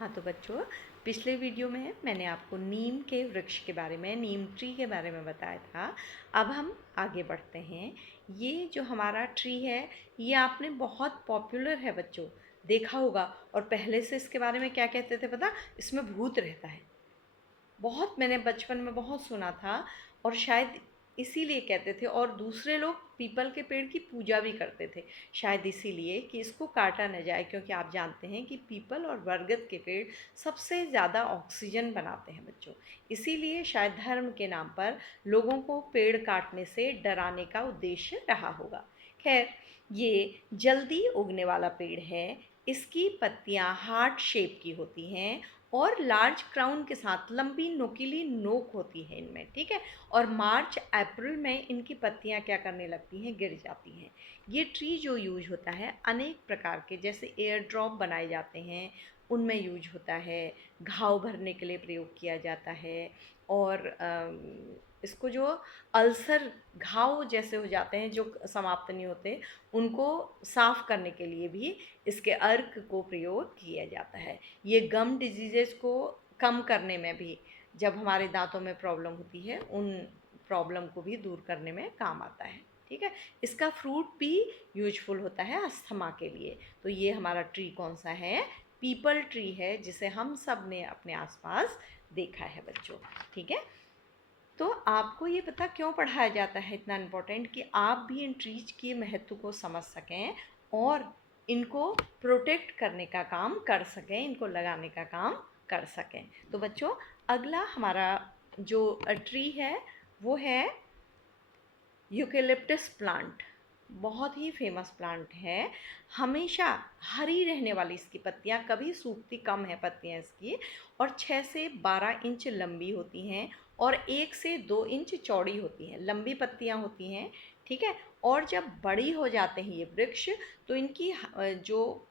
हाँ तो बच्चों, पिछले वीडियो में मैंने आपको नीम के वृक्ष के बारे में, नीम ट्री के बारे में बताया था। अब हम आगे बढ़ते हैं। ये जो हमारा ट्री है, ये आपने बहुत पॉपुलर है बच्चों, देखा होगा। और पहले से इसके बारे में क्या कहते थे पता? इसमें भूत रहता है। बहुत मैंने बचपन में बहुत सुना था, और शायद इसीलिए कहते थे। और दूसरे लोग पीपल के पेड़ की पूजा भी करते थे, शायद इसीलिए कि इसको काटा न जाए, क्योंकि आप जानते हैं कि पीपल और बरगद के पेड़ सबसे ज़्यादा ऑक्सीजन बनाते हैं बच्चों। इसीलिए शायद धर्म के नाम पर लोगों को पेड़ काटने से डराने का उद्देश्य रहा होगा। खैर, ये जल्दी उगने वाला पेड़ है। इसकी पत्तियां हार्ट शेप की होती हैं और लार्ज क्राउन के साथ लंबी नुकीली नोक होती है इनमें, ठीक है। और मार्च अप्रैल में इनकी पत्तियां क्या करने लगती हैं? गिर जाती हैं। ये ट्री जो यूज होता है अनेक प्रकार के, जैसे एयर ड्रॉप बनाए जाते हैं उनमें यूज होता है, घाव भरने के लिए प्रयोग किया जाता है, और इसको जो अल्सर, घाव जैसे हो जाते हैं जो समाप्त नहीं होते, उनको साफ करने के लिए भी इसके अर्क को प्रयोग किया जाता है। ये गम डिजीजेस को कम करने में भी, जब हमारे दांतों में प्रॉब्लम होती है, उन प्रॉब्लम को भी दूर करने में काम आता है, ठीक है। इसका फ्रूट भी यूजफुल होता है अस्थमा के लिए। तो ये हमारा ट्री कौन सा है? पीपल ट्री है, जिसे हम सब ने अपने आसपास देखा है बच्चों, ठीक है। तो आपको ये पता क्यों पढ़ाया जाता है, इतना इम्पोर्टेंट, कि आप भी इन ट्रीज के महत्व को समझ सकें और इनको प्रोटेक्ट करने का काम कर सकें, इनको लगाने का काम कर सकें। तो बच्चों, अगला हमारा जो ट्री है वो है यूकेलिप्टस प्लांट। बहुत ही फेमस प्लांट है। हमेशा हरी रहने वाली इसकी पत्तियां, कभी सूखती कम है पत्तियां इसकी, और 6 से 12 इंच लंबी होती हैं और 1 से 2 इंच चौड़ी होती हैं। लंबी पत्तियां होती हैं, ठीक है। और जब बड़ी हो जाते हैं ये वृक्ष, तो इनकी जो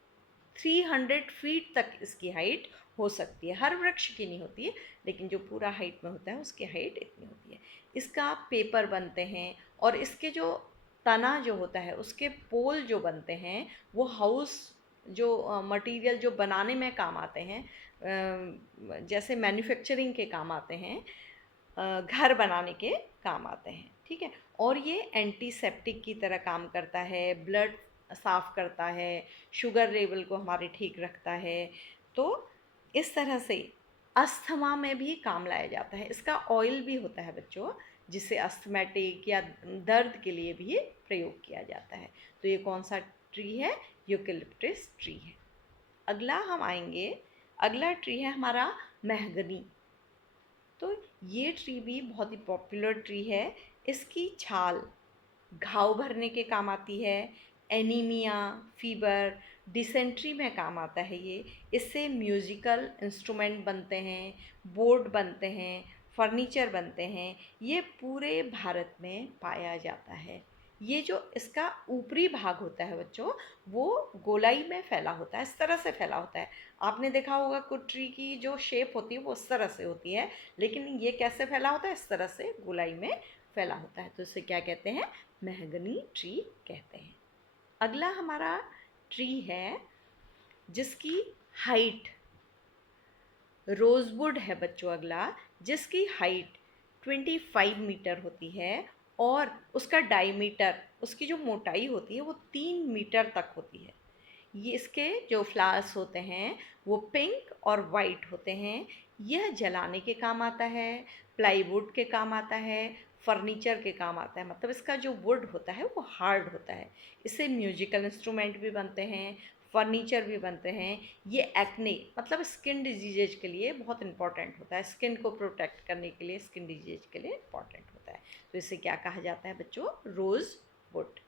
300 फीट तक इसकी हाइट हो सकती है। हर वृक्ष की नहीं होती है, लेकिन जो पूरा हाइट में होता है उसकी हाइट इतनी होती है। इसका पेपर बनते हैं, और इसके जो तना जो होता है, उसके पोल जो बनते हैं, वो हाउस जो मटेरियल जो बनाने में काम आते हैं, जैसे मैन्युफैक्चरिंग के काम आते हैं, घर बनाने के काम आते हैं, ठीक है। और ये एंटीसेप्टिक की तरह काम करता है, ब्लड साफ़ करता है, शुगर लेवल को हमारे ठीक रखता है। तो इस तरह से अस्थमा में भी काम लाया जाता है। इसका ऑयल भी होता है बच्चों, जिसे अस्थमेटिक या दर्द के लिए भी प्रयोग किया जाता है। तो ये कौन सा ट्री है? यूकेलिप्टस ट्री है। अगला हम आएंगे, अगला ट्री है हमारा महगनी। तो ये ट्री भी बहुत ही पॉपुलर ट्री है। इसकी छाल घाव भरने के काम आती है, एनीमिया, फीवर, डिसेंट्री में काम आता है ये। इससे म्यूज़िकल इंस्ट्रूमेंट बनते हैं, बोर्ड बनते हैं, फर्नीचर बनते हैं। ये पूरे भारत में पाया जाता है। ये जो इसका ऊपरी भाग होता है बच्चों, वो गोलाई में फैला होता है, इस तरह से फैला होता है। आपने देखा होगा कुछ ट्री की जो शेप होती है वो इस तरह से होती है, लेकिन ये कैसे फैला होता है? इस तरह से गोलाई में फैला होता है। तो इसे क्या कहते हैं? महगनी ट्री कहते हैं। अगला हमारा ट्री है जिसकी हाइट, रोजवुड है बच्चों अगला, जिसकी हाइट 25 मीटर होती है, और उसका डायमीटर, उसकी जो मोटाई होती है वो 3 मीटर तक होती है। ये इसके जो फ्लावर्स होते हैं वो पिंक और वाइट होते हैं। यह जलाने के काम आता है, प्लाईवुड के काम आता है, फर्नीचर के काम आता है। मतलब इसका जो वुड होता है वो हार्ड होता है। इससे म्यूजिकल इंस्ट्रूमेंट भी बनते हैं, फर्नीचर भी बनते हैं। ये एक्ने, मतलब स्किन डिजीजेज के लिए बहुत इंपॉर्टेंट होता है। स्किन को प्रोटेक्ट करने के लिए, स्किन डिजीज के लिए इंपॉर्टेंट होता है। तो इसे क्या कहा जाता है बच्चों? रोज़ वुड,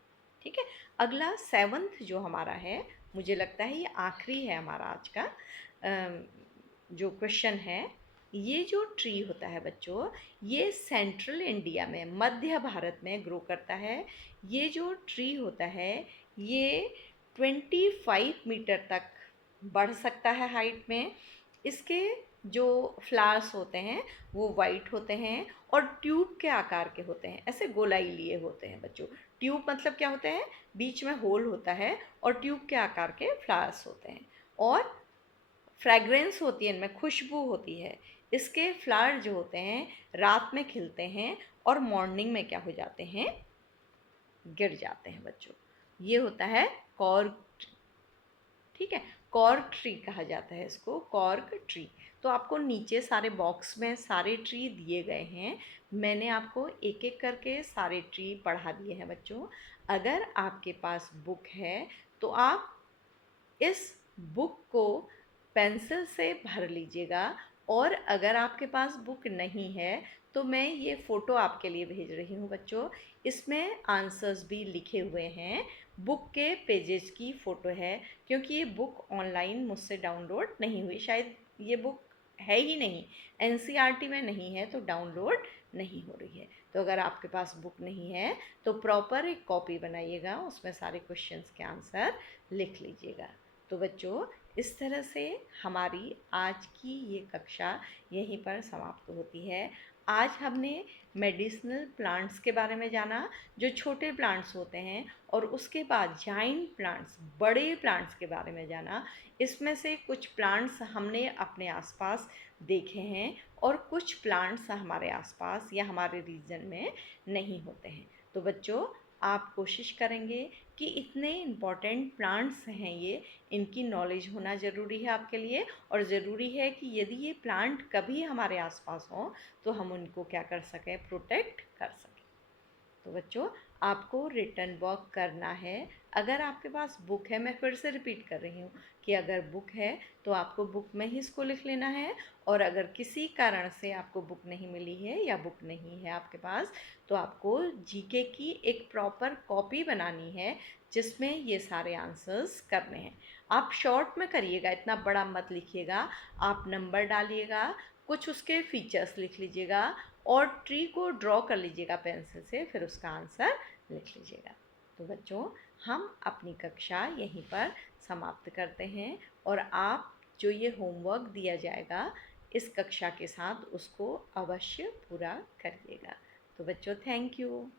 ठीक है। अगला 7th जो हमारा है, मुझे लगता है ये आखिरी है हमारा आज का जो क्वेश्चन है। ये जो ट्री होता है बच्चों, ये सेंट्रल इंडिया में, मध्य भारत में ग्रो करता है। ये जो ट्री होता है ये 25 मीटर तक बढ़ सकता है हाइट में। इसके जो फ्लावर्स होते हैं वो वाइट होते हैं और ट्यूब के आकार के होते हैं, ऐसे गोलाई लिए होते हैं बच्चों। ट्यूब मतलब क्या होते हैं? बीच में होल होता है और ट्यूब के आकार के फ्लावर्स होते हैं। और फ्रैग्रेंस होती है, इनमें खुशबू होती है। इसके फ्लावर जो होते हैं रात में खिलते हैं और मॉर्निंग में क्या हो जाते हैं, गिर जाते हैं बच्चों। ये होता है कॉर्क, ठीक है, कॉर्क ट्री कहा जाता है इसको, कॉर्क ट्री। तो आपको नीचे सारे बॉक्स में सारे ट्री दिए गए हैं। मैंने आपको एक एक करके सारे ट्री पढ़ा दिए हैं बच्चों। अगर आपके पास बुक है तो आप इस बुक को पेंसिल से भर लीजिएगा, और अगर आपके पास बुक नहीं है तो मैं ये फ़ोटो आपके लिए भेज रही हूँ बच्चों। इसमें आंसर्स भी लिखे हुए हैं, बुक के पेजेस की फ़ोटो है, क्योंकि ये बुक ऑनलाइन मुझसे डाउनलोड नहीं हुई, शायद ये बुक है ही नहीं, एनसीईआरटी में नहीं है तो डाउनलोड नहीं हो रही है। तो अगर आपके पास बुक नहीं है तो प्रॉपर एक कॉपी बनाइएगा, उसमें सारे क्वेश्चंस के आंसर लिख लीजिएगा। तो बच्चों, इस तरह से हमारी आज की ये कक्षा यहीं पर समाप्त होती है। आज हमने मेडिसिनल प्लांट्स के बारे में जाना, जो छोटे प्लांट्स होते हैं, और उसके बाद जाइंट प्लांट्स, बड़े प्लांट्स के बारे में जाना। इसमें से कुछ प्लांट्स हमने अपने आसपास देखे हैं और कुछ प्लांट्स हमारे आसपास या हमारे रीजन में नहीं होते हैं। तो बच्चों, आप कोशिश करेंगे कि इतने इम्पॉर्टेंट प्लांट्स हैं ये, इनकी नॉलेज होना ज़रूरी है आपके लिए, और ज़रूरी है कि यदि ये प्लांट कभी हमारे आसपास हों तो हम उनको क्या कर सकें, प्रोटेक्ट कर सकें। तो बच्चों, आपको रिटर्न वर्क करना है। अगर आपके पास बुक है, मैं फिर से रिपीट कर रही हूँ कि अगर बुक है तो आपको बुक में ही इसको लिख लेना है, और अगर किसी कारण से आपको बुक नहीं मिली है या बुक नहीं है आपके पास, तो आपको जीके की एक प्रॉपर कॉपी बनानी है जिसमें ये सारे आंसर्स करने हैं। आप शॉर्ट में करिएगा, इतना बड़ा मत लिखिएगा। आप नंबर डालिएगा, कुछ उसके फीचर्स लिख लीजिएगा, और ट्री को ड्रॉ कर लीजिएगा पेंसिल से, फिर उसका आंसर लिख लीजिएगा। तो बच्चों, हम अपनी कक्षा यहीं पर समाप्त करते हैं, और आप जो ये होमवर्क दिया जाएगा इस कक्षा के साथ उसको अवश्य पूरा करिएगा। तो बच्चों, थैंक यू।